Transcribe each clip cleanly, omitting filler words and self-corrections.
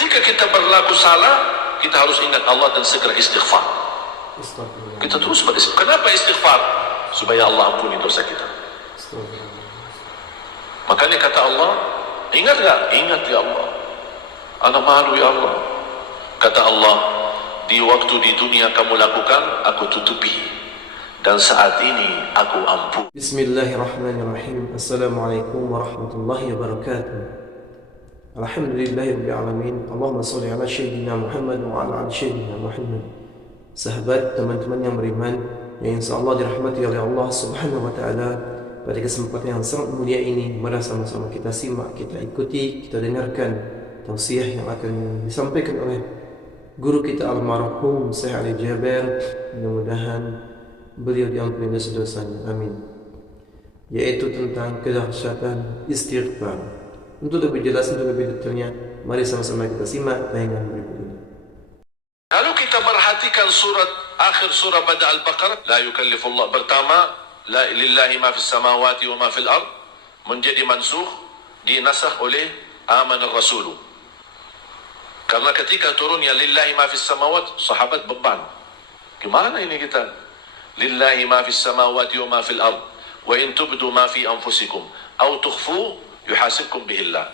ketika kita berlaku salah, kita harus ingat Allah dan segera istighfar. Kita terus beristighfar. Kenapa istighfar? Supaya Allah ampuni dosa kita. Makanya kata Allah, ingat gak? Ingat ya Allah, ana malu ya Allah. Kata Allah, di waktu di dunia kamu lakukan, aku tutupi, dan saat ini aku ampun. Bismillahirrahmanirrahim. Assalamualaikum warahmatullahi wabarakatuh. Alhamdulillahirabbil alamin. Allahumma shalli ala sayyidina Muhammad wa ala ali sayyidina Muhammad. Sahabat, teman-teman yang beriman yang insyaallah dirahmati oleh Allah Subhanahu wa taala, pada kesempatan yang sangat mulia ini, mari sama-sama kita simak, kita ikuti, kita dengarkan tausiah yang akan disampaikan oleh guru kita almarhum Syekh Ali Jaber. Mudah-mudahan beliau diampuni dosa-dosanya, amin. Yaitu tentang kedahsyatan istighfar. Untuk lebih jelas, untuk lebih detailnya, mari sama-sama kita simak tayangan berikut ini. Kalau kita perhatikan akhir surah pada Al-Baqarah, la yukallifullah, pertama la lillahi ma fis samawati wa ma fil ard, menjadi mansukh, dinasakh oleh amanah rasulu. Karena ketika turunnya lillahi ma fis samawati, sahabat beban. Gimana ini kita? Lillahi ma fis samawati wa ma fil ard, wa in tubdu ma fi anfusikum aw tukhfu yuhasibkum bihillah.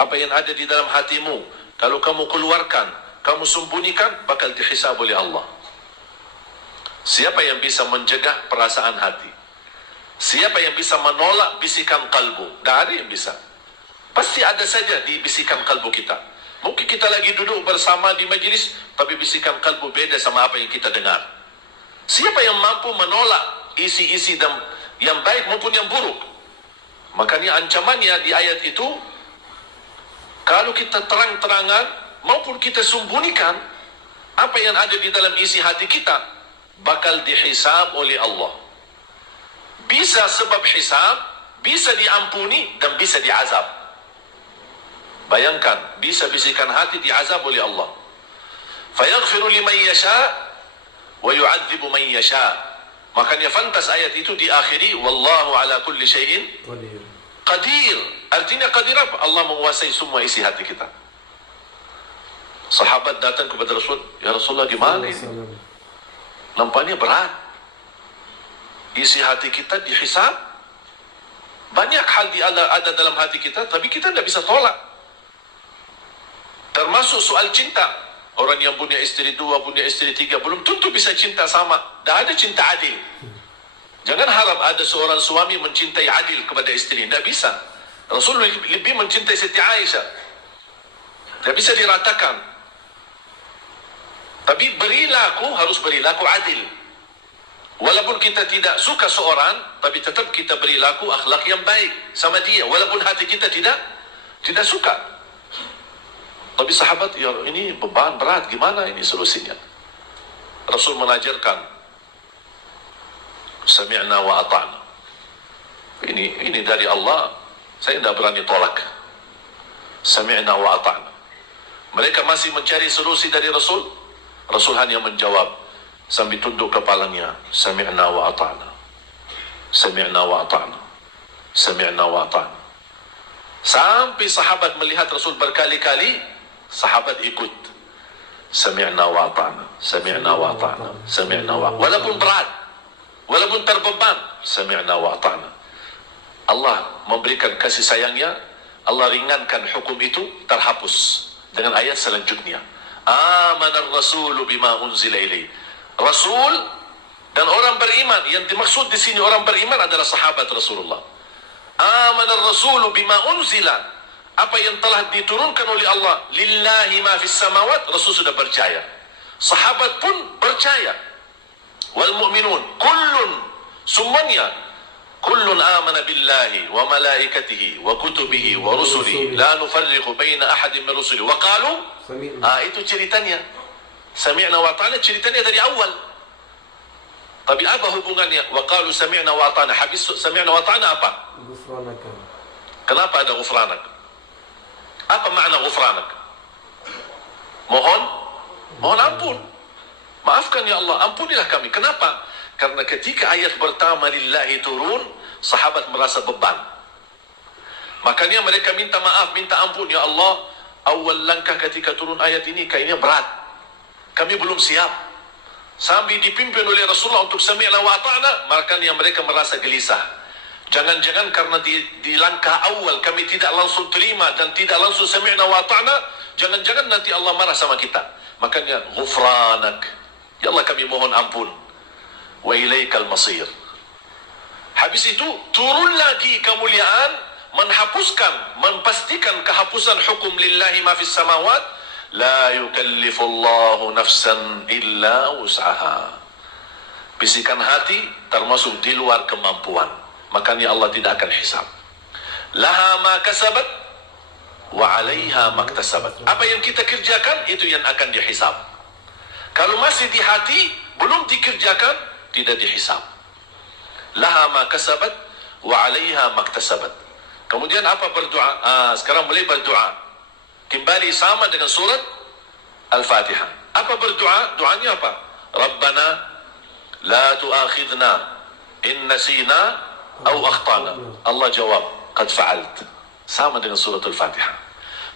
Apa yang ada di dalam hatimu, kalau kamu keluarkan, kamu sembunyikan, bakal dihisab oleh Allah. Siapa yang bisa menjaga perasaan hati? Siapa yang bisa menolak bisikan kalbu? Tak ada yang bisa. Pasti ada saja di bisikan kalbu kita. Mungkin kita lagi duduk bersama di majlis, tapi bisikan kalbu beda sama apa yang kita dengar. Siapa yang mampu menolak isi-isi yang baik maupun yang buruk? Makanya ancamannya di ayat itu, kalau kita terang-terangan maupun kita sembunyikan apa yang ada di dalam isi hati kita, bakal dihisab oleh Allah. Bisa sebab hisab, bisa diampuni, dan bisa diazab. Bayangkan, bisa bisikan hati diazab oleh Allah. Fayaghfiru liman yasha wa yu'adzibu man yasha. Makanya fantas ayat itu diakhiri wallahu ala kulli syai'in qadir. Artinya qadir apa? Allah menguasai semua isi hati kita. Sahabat datang kepada Rasul, ya Rasulullah, gimana ini? Nampaknya berat. Isi hati kita dihisab. Banyak hal ada dalam hati kita, tapi kita tidak bisa tolak. Termasuk soal cinta. Orang yang punya istri 2, punya istri 3, belum tentu bisa cinta sama. Tidak ada cinta adil. Jangan harap ada seorang suami mencintai adil kepada istri. Tidak bisa. Rasul lebih mencintai Siti Aisyah. Tidak bisa diratakan. Tapi harus berilaku adil. Walaupun kita tidak suka seorang, tapi tetap kita berilaku akhlak yang baik sama dia. Walaupun hati kita tidak suka. Tapi sahabat, ya ini beban berat, gimana ini solusinya? Rasul mengajarkan, sami'na wa ata'na. Ini dari Allah, saya tidak berani tolak. Sami'na wa ata'na. Mereka masih mencari solusi dari Rasul. Rasul hanya menjawab sambil tunduk kepalanya, sami'na wa ata'na. Sami'na wa ata'na. Sami'na wa ata'na. Sampai sahabat melihat Rasul berkali-kali, sahabat ikut. Sami'na wa ata'na. Sami'na wa ata'na. Sami'na wa ata'na. Walaupun berat, walaupun terbeban, sami'na wa ata'na. Allah memberikan kasih sayangnya, Allah ringankan hukum itu, terhapus dengan ayat selanjutnya. Amanar rasulu bima unzila ilaihi. Rasul dan orang beriman, yang dimaksud di sini orang beriman adalah sahabat Rasulullah. Amanar rasulu bima unzila, apa yang telah diturunkan oleh Allah, lillahi ma fis samawat, Rasul sudah percaya. Sahabat pun percaya. Wal mu'minun kullun, semuanya, kullun amana billahi wa malaikatihi wa kutubihi wa rusulihi la nufarriqu baina ahadin min rusuli wa qalu, itu ceritanya. Sami'na wa ta'ala ceritanya dari awal. Tapi apa hubungannya? Wa qalu sami'na wa ta'ana. Habis sami'na wa ta'ana apa? Ghufranaka. Kenapa ada ghufranak? Apa makna ghufranak? Mohon ampun. Maafkan ya Allah, ampunilah kami. Kenapa? Karena ketika ayat pertama lillahi turun, sahabat merasa beban. Makanya mereka minta maaf, minta ampun. Ya Allah, awal langkah ketika turun ayat ini kayaknya berat. Kami belum siap. Sambil dipimpin oleh Rasulullah untuk sami'na wa ata'na, makanya mereka merasa gelisah. Jangan-jangan karena di langkah awal kami tidak langsung terima dan tidak langsung sami'na wa ata'na, jangan-jangan nanti Allah marah sama kita. Makanya ghufranak, ya Allah kami mohon ampun, wa ilaikal masir. Habis itu turun lagi kemuliaan, menghapuskan, mempastikan kehapusan hukum lillahi ma fis samawat, la yukallifullahu nafsan illa wus'aha. Bisikan hati termasuk di luar kemampuan, makanya Allah tidak akan hisab. Laha ma kasabat wa 'alaiha maktasabat. Apa yang kita kerjakan itu yang akan dihisab. Kalau masih di hati belum dikerjakan, tidak dihisab. Laha ma kasabat wa 'alaiha maktasabat. Kemudian apa berdoa? Sekarang mulai berdoa. Kembali sama dengan surat Al-Fatihah. Apa berdoa? Doanya apa? Rabbana la tu'akhidna in nasina aw akhtana. Allah jawab, qad fa'alt. Sama dengan surat Al-Fatihah.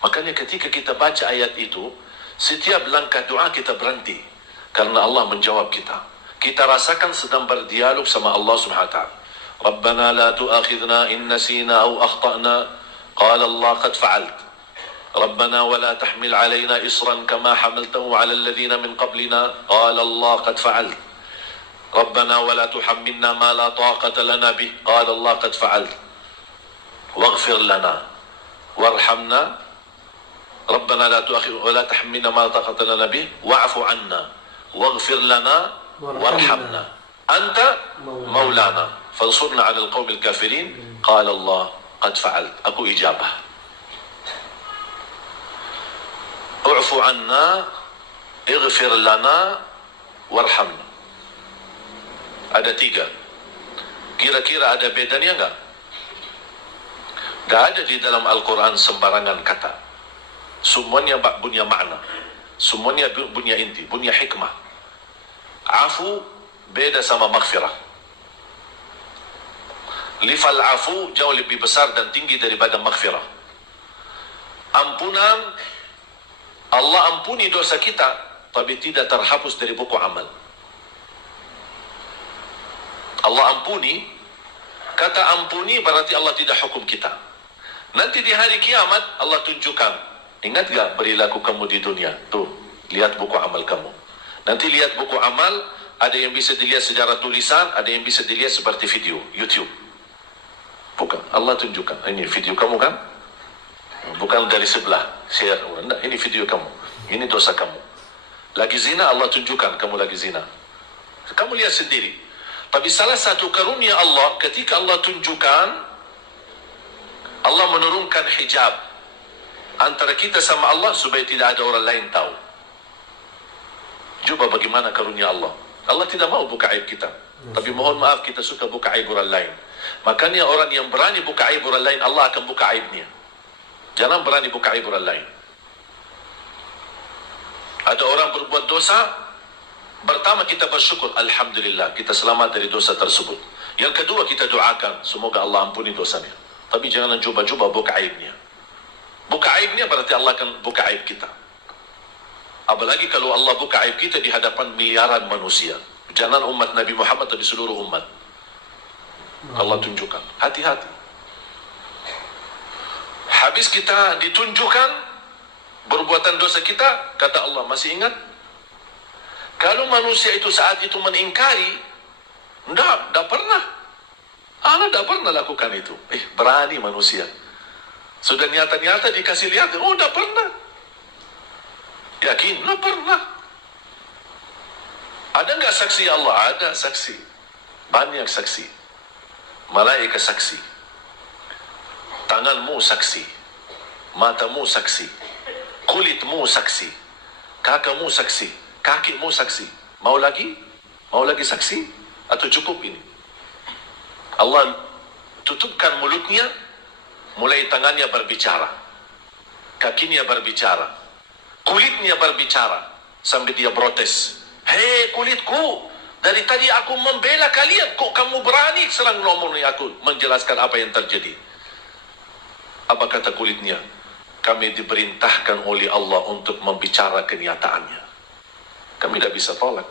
Makanya ketika kita baca ayat itu, setiap langkah doa kita berhenti. Karena Allah menjawab kita. Kita rasakan sedang berdialog sama Allah Subhanahu wa ta'ala. Rabbana la tu'akhidna in nasina aw akhtana. Qala Allah qad fa'alt. Rabbana wa la tahmil alayna isran kama hamaltahu ala alladhina min qablina. Qala Allah qad fa'alt. Rabbana wa la tuhammilna ma la taqata lana bih. Qala Allah qad fa'alt. Waghfir lana warhamna. Rabbana la tu'akhidna wa la tahmilna ma la taqata lana bih. Wa'fu 'anna waghfir lana warhamna. Anta maulana fansurna 'ala al-qaumil kafirin. Qala Allah qad fa'alt. Aku ijabah. U'fu 'anna, ighfir lana, warhamna. Ada 3. Kira-kira ada bedanya enggak? Enggak ada di dalam Al-Quran sembarangan kata. Semuanya punya makna. Semuanya punya inti, punya hikmah. Afu beda sama maghfirah. Lifal afu jauh lebih besar dan tinggi daripada maghfirah. Ampunan, Allah ampuni dosa kita, tapi tidak terhapus dari buku amal. Allah ampuni, kata ampuni berarti Allah tidak hukum kita. Nanti di hari kiamat Allah tunjukkan, ingat gak perilaku kamu di dunia? Tuh, lihat buku amal kamu. Nanti lihat buku amal, ada yang bisa dilihat secara tulisan, ada yang bisa dilihat seperti video, YouTube. Bukan, Allah tunjukkan, ini video kamu kan? Bukan dari sebelah, share. Enggak, ini video kamu, ini dosa kamu. Lagi zina, Allah tunjukkan kamu lagi zina. Kamu lihat sendiri. Tapi salah satu karunia Allah, ketika Allah tunjukkan, Allah menurunkan hijab antara kita sama Allah supaya tidak ada orang lain tahu. Coba bagaimana karunia Allah. Allah tidak mau buka aib kita. Tapi mohon maaf, kita suka buka aib orang lain. Makanya orang yang berani buka aib orang lain, Allah akan buka aibnya. Jangan berani buka aib orang lain. Ada orang berbuat dosa, pertama kita bersyukur, Alhamdulillah, kita selamat dari dosa tersebut. Yang kedua kita doakan, semoga Allah ampuni dosanya. Tapi jangan coba-coba buka aibnya. Buka aibnya berarti Allah akan buka aib kita. Apalagi kalau Allah buka aib kita di hadapan miliaran manusia. Jangan umat Nabi Muhammad, tapi seluruh umat. Allah tunjukkan. Hati-hati. Habis kita ditunjukkan perbuatan dosa kita, kata Allah, masih ingat? Kalau manusia itu saat itu mengingkari, enggak pernah. Allah enggak pernah lakukan itu. Berani manusia. Sudah nyata-nyata dikasih lihat, oh enggak pernah. Yakin? Enggak pernah. Ada enggak saksi Allah? Ada saksi. Banyak saksi. Malaikat saksi. Tanganmu saksi. Matamu saksi. Kulitmu saksi. Kakamu saksi. Kakimu saksi. Mau lagi? Mau lagi saksi? Atau cukup ini? Allah tutupkan mulutnya, mulai tangannya berbicara, kakinya berbicara, kulitnya berbicara, sampai dia protes. Hei kulitku, dari tadi aku membela kalian, kok kamu berani serang ngomong aku, menjelaskan apa yang terjadi. Apa kata kulitnya? kami diperintahkan oleh Allah untuk membicara kenyataannya. Kami tidak bisa tolak.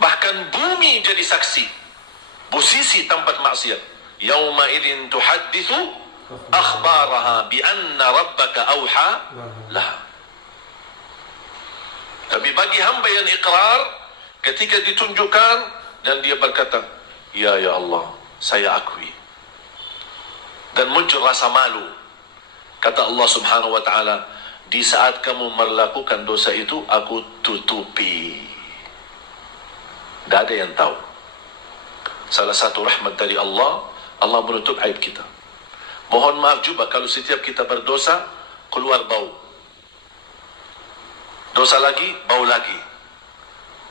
Bahkan bumi jadi saksi. Posisi tempat maksiat. Yauma idzin tuhadditsu akhbaraha bi anna rabbaka auha laha. Tapi bagi hamba yang ikrar, ketika ditunjukkan dan dia berkata, ya Allah, saya akui. Dan muncul rasa malu. Kata Allah Subhanahu wa taala, di saat kamu melakukan dosa itu, aku tutupi. Tidak ada yang tahu. Salah satu rahmat dari Allah, Allah menutup aib kita. Mohon maaf juga kalau setiap kita berdosa, keluar bau. Dosa lagi, bau lagi.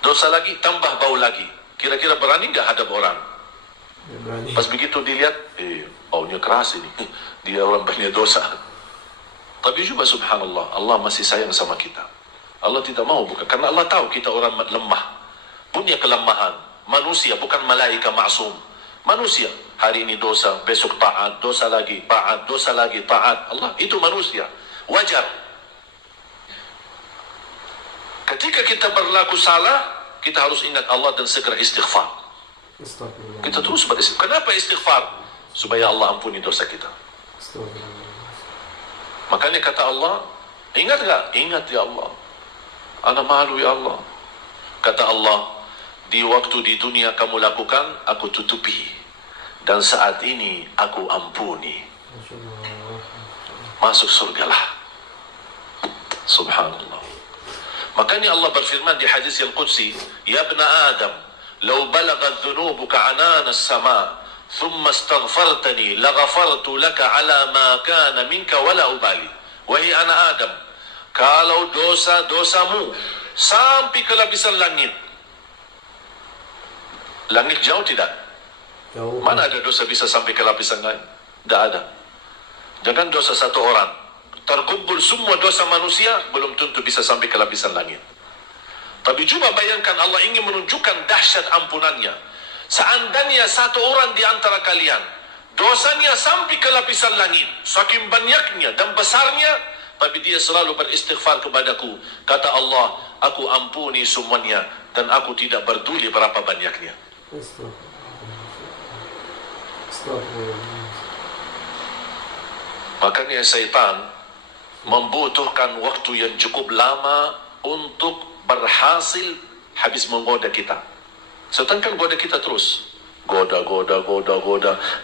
Dosa lagi, tambah bau lagi. Kira-kira berani nggak hadap orang? Ya, berani. Pas begitu dilihat, baunya keras ini. Dia orang banyak dosa. Tapi juga subhanallah, Allah masih sayang sama kita. Allah tidak mau bukan, karena Allah tahu kita orang lemah. Punya kelemahan. Manusia, bukan malaika maksum. Manusia, hari ini dosa, besok taat, dosa lagi, taat, dosa lagi, taat. Allah, itu manusia. Wajar. Ketika kita berlaku salah, kita harus ingat Allah dan segera istighfar. Astagfirullah. Kita terus beristighfar. Kenapa istighfar? Supaya Allah ampuni dosa kita. Astagfirullah. Makanya kata Allah, ingat gak? Ingat ya Allah. Ana malu ya Allah. Kata Allah, di waktu di dunia kamu lakukan, aku tutupi. Dan saat ini aku ampuni. Masya Allah. Masuk surgalah. Subhanallah. Makanya Allah berfirman di hadis yang qudsi, ya ibna Adam, law balagat dhunubuka anana as-sama, thumma astaghfartani, laghafartu laka ala ma kana minka wala ubali. Wahai anak Adam, kalau dosa-dosamu sampai ke lapisan langit. Langit jauh tidak? Jauh. Mana ada dosa bisa sampai ke lapisan langit? Tidak ada. Jangan dosa satu orang. Terkumpul semua dosa manusia, belum tentu bisa sampai ke lapisan langit. Tapi coba bayangkan Allah ingin menunjukkan dahsyat ampunannya. Seandainya satu orang di antara kalian, dosanya sampai ke lapisan langit, saking banyaknya dan besarnya, tapi dia selalu beristighfar kepadaku. Kata Allah, aku ampuni semuanya, dan aku tidak peduli berapa banyaknya. Astagfirullah. Makanya syaitan membutuhkan waktu yang cukup lama untuk berhasil habis menggoda kita. Setan kan goda kita terus. Goda,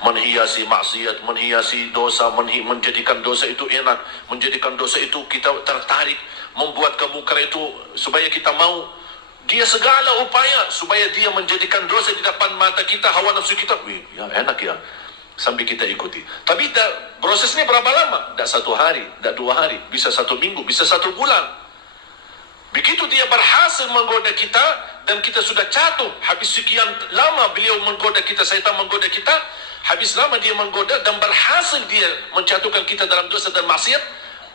menghiasi maksiat, menghiasi dosa, menjadikan dosa itu enak, menjadikan dosa itu kita tertarik, membuat kemungkaran itu supaya kita mau. Dia segala upaya supaya dia menjadikan dosa di depan mata kita, hawa nafsu kita. Wih, ya enak ya. Sampai kita ikuti. Tapi prosesnya berapa lama? Tidak 1 hari, tidak 2 hari, bisa 1 minggu, bisa 1 bulan. Begitu dia berhasil menggoda kita dan kita sudah jatuh, habis sekian lama beliau menggoda kita, syaitan menggoda kita, habis lama dia menggoda dan berhasil dia menjatuhkan kita dalam dosa dan maksiat,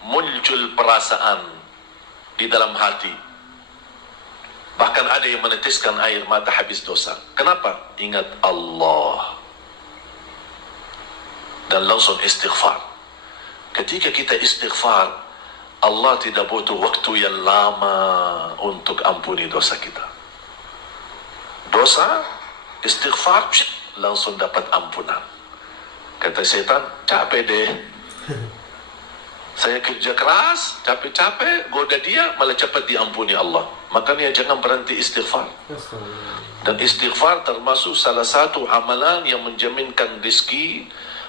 muncul perasaan di dalam hati. Bahkan ada yang meneteskan air mata habis dosa. Kenapa? Ingat Allah. Dan langsung istighfar. Ketika kita istighfar, Allah tidak butuh waktu yang lama untuk ampuni dosa kita. Dosa, istighfar, langsung dapat ampunan. Kata setan, capek deh. Saya kerja keras, capek-capek, goda dia, malah cepat diampuni Allah. Makanya jangan berhenti istighfar. Dan istighfar termasuk salah satu amalan yang menjaminkan rezeki,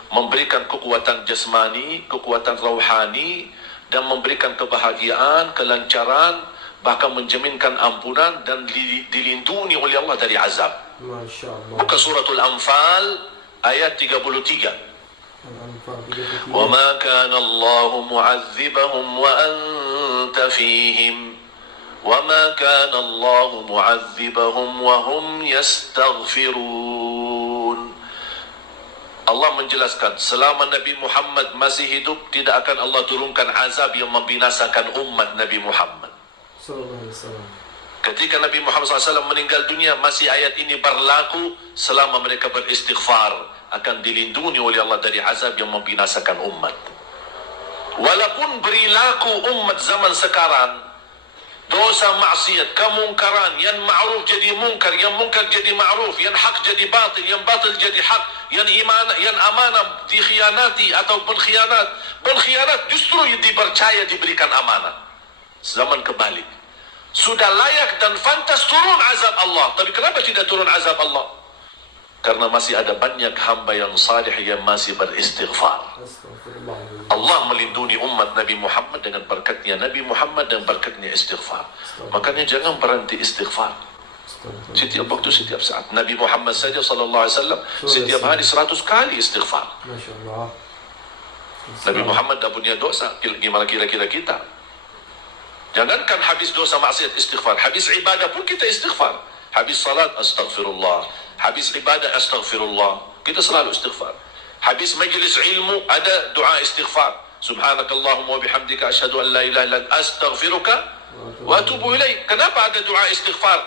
memberikan kekuatan jasmani, kekuatan rohani, dan memberikan kebahagiaan, kelancaran, bahkan menjaminkan ampunan dan dilindungi oleh Allah dari azab. Masya Allah. Buka suratul Anfal ayat 33. Al-Anfal 33. وَمَا كَانَ اللَّهُ مُعَذِّبَهُمْ وَأَنْتَ فِيهِمْ وَمَا كَانَ اللَّهُ مُعَذِّبَهُمْ وَهُمْ يَسْتَغْفِرُونَ. Allah menjelaskan, selama Nabi Muhammad masih hidup, tidak akan Allah turunkan azab yang membinasakan umat Nabi Muhammad. Sallallahu alaihi wasallam. Ketika Nabi Muhammad SAW meninggal dunia, masih ayat ini berlaku selama mereka beristighfar, akan dilindungi oleh Allah dari azab yang membinasakan umat. Walaupun perilaku umat zaman sekarang, dosa maksiat, kemungkaran, yang ma'ruf jadi mungkar, yang mungkar jadi ma'ruf, yang hak jadi batil, yang batil jadi hak, yang amanah dikhianati atau berkhianat justru dipercaya diberikan amanah. Zaman kebalik. Sudah layak dan pantas turun azab Allah. Tapi kenapa tidak turun azab Allah? Karena masih ada banyak hamba yang salih yang masih beristighfar. Allah melindungi umat Nabi Muhammad dengan berkatnya Nabi Muhammad dan berkatnya istighfar. Makanya jangan berhenti istighfar. Setiap waktu, setiap saat. Nabi Muhammad saja sallallahu alaihi wasallam setiap hari 100 kali istighfar. Masya Allah. Nabi Muhammad dah punya dosa. Gimana kira-kira kita? Jangankan habis dosa maksiat istighfar, habis ibadah pun kita istighfar. Habis salat astaghfirullah, habis ibadah astaghfirullah, kita selalu istighfar. Habis majlis ilmu ada doa istighfar. Subhanakallahumma wa bihamdika asyhadu an la ilaha illa anta astaghfiruka wa atubu ilaik. Kenapa ada doa istighfar?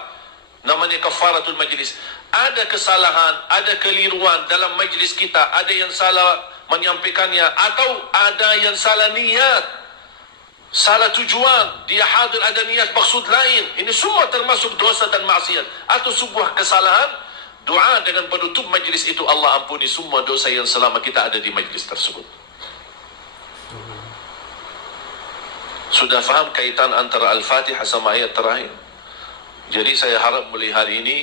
Namanya kafaratul majlis. Ada kesalahan, ada keliruan dalam majlis kita, ada yang salah menyampaikannya atau ada yang salah niat, salah tujuan, dia hadir ada niat maksud lain. Ini semua termasuk dosa dan maksiat atau sebuah kesalahan. Doa dengan penutup majlis itu, Allah ampuni semua dosa yang selama kita ada di majlis tersebut. Sudah faham kaitan antara Al-Fatihah sama ayat terakhir? Jadi saya harap mulai hari ini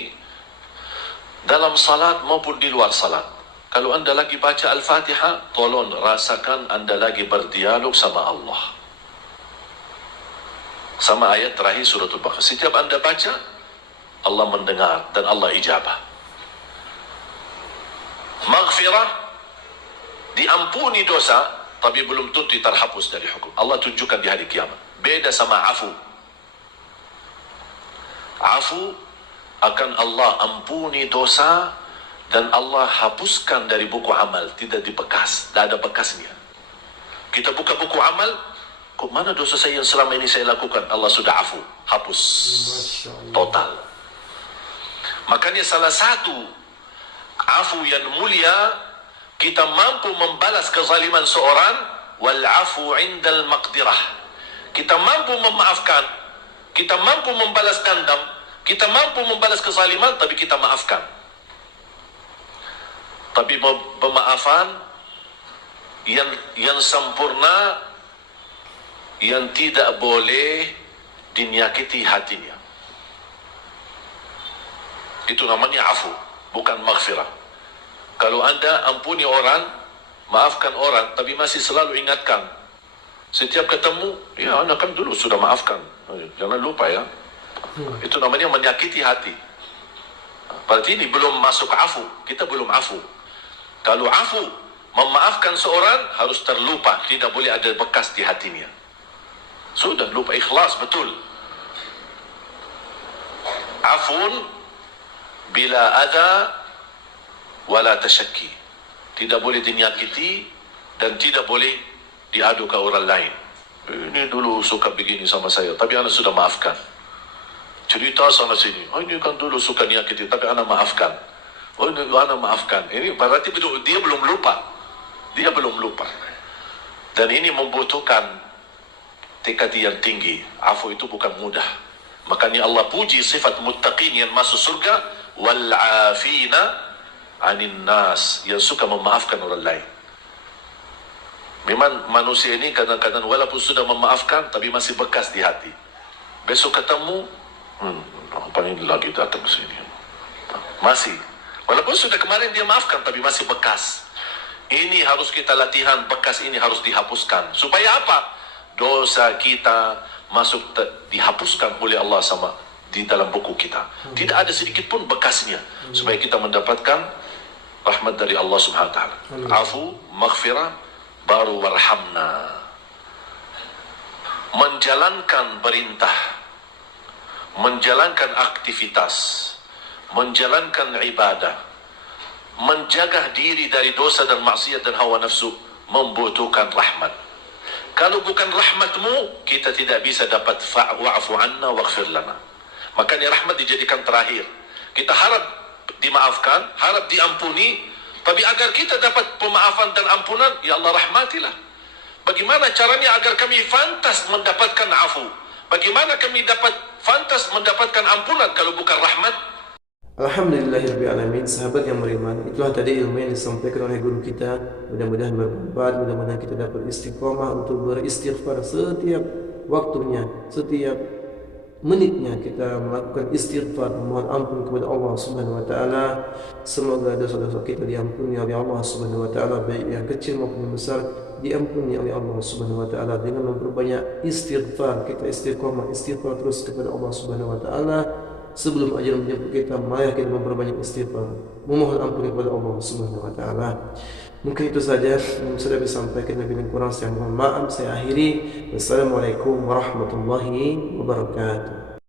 dalam salat maupun di luar salat, kalau anda lagi baca Al-Fatihah, tolong rasakan anda lagi berdialog sama Allah. Sama ayat terakhir suratul Baqarah. Setiap anda baca, Allah mendengar dan Allah ijabah. Maghfirah, diampuni dosa, tapi belum tentu terhapus dari hukum. Allah tunjukkan di hari kiamat. Beda sama afu. Afu akan Allah ampuni dosa dan Allah hapuskan dari buku amal, tidak dibekas, tidak ada bekasnya. Kita buka buku amal, kok mana dosa saya yang selama ini saya lakukan? Allah sudah afu, hapus total. Makanya salah satu afu yang mulia, kita mampu membalas kezaliman seorang, wal afu indal maqdirah. Kita mampu memaafkan, kita mampu membalas dendam, kita mampu membalas kezaliman, tapi kita maafkan. Tapi pemaafan yang sempurna, yang tidak boleh dinyakiti hatinya. Itu namanya afu, bukan maghfirah. Kalau anda ampuni orang, maafkan orang, tapi masih selalu ingatkan, setiap ketemu, ya anda kan dulu sudah maafkan, jangan lupa ya. Itu namanya menyakiti hati. Berarti ini belum masuk afu, kita belum afu. Kalau afu, memaafkan seorang harus terlupa, tidak boleh ada bekas di hatinya. Sudah lupa, ikhlas betul. Afun bila ada wala tasyakki. Tidak boleh dinyakiti dan tidak boleh diadu ke orang lain. Ini dulu suka begini sama saya, tapi anda sudah maafkan. Cerita sana sini, oh ini kan dulu suka nyakiti, tapi anda maafkan. Oh ini anda maafkan. Ini berarti dia belum lupa. Dia belum lupa. Dan ini membutuhkan tekad yang tinggi. Afu itu bukan mudah. Makanya Allah puji sifat muttaqin yang masuk surga, wal afina anin nas, yang suka memaafkan orang lain. Memang manusia ini kadang-kadang walaupun sudah memaafkan, tapi masih bekas di hati. Besok ketemu, apa ini lagi datang ke sini? Masih. Walaupun sudah kemarin dia maafkan, tapi masih bekas. Ini harus kita latihan, bekas ini harus dihapuskan. Supaya apa? Dosa kita masuk dihapuskan oleh Allah sama di dalam buku kita. Tidak ada sedikit pun bekasnya. Supaya kita mendapatkan rahmat dari Allah Subhanahu wa taala. Afu, maghfirah, baru warhamna. Menjalankan perintah, menjalankan aktivitas, menjalankan ibadah, menjaga diri dari dosa dan maksiat dan hawa nafsu, membutuhkan rahmat. Kalau bukan rahmatmu, kita tidak bisa dapat wa'fu anna waghfir lana. Makanya rahmat dijadikan terakhir. Kita harap dimaafkan, harap diampuni, tapi agar kita dapat pemaafan dan ampunan, ya Allah rahmatilah. Bagaimana caranya agar kami fantas mendapatkan afu? Bagaimana kami dapat fantas mendapatkan ampunan kalau bukan rahmat? Alhamdulillahirrahmanirrahim. Sahabat yang beriman, itulah tadi ilmu yang disampaikan oleh guru kita. Mudah-mudahan bermanfaat, mudah-mudahan kita dapat istiqomah untuk beristighfar setiap waktunya, setiap menitnya kita melakukan istighfar, memohon ampun kepada Allah Subhanahu wa taala. Semoga dosa-dosa kita diampuni oleh Allah Subhanahu wa taala, baik yang kecil maupun yang besar diampuni oleh Allah Subhanahu wa taala dengan memperbanyak istighfar. Kita istiqomah, istighfar terus kepada Allah Subhanahu wa taala. Sebelum ajal menjemput kita, mari kita memperbanyak istighfar, memohon ampun kepada Allah Subhanahu wa taala. Mungkin itu saja yang sudah disampaikan, lebih kurang saya mohon maaf. Saya akhiri. Wassalamualaikum warahmatullahi wabarakatuh.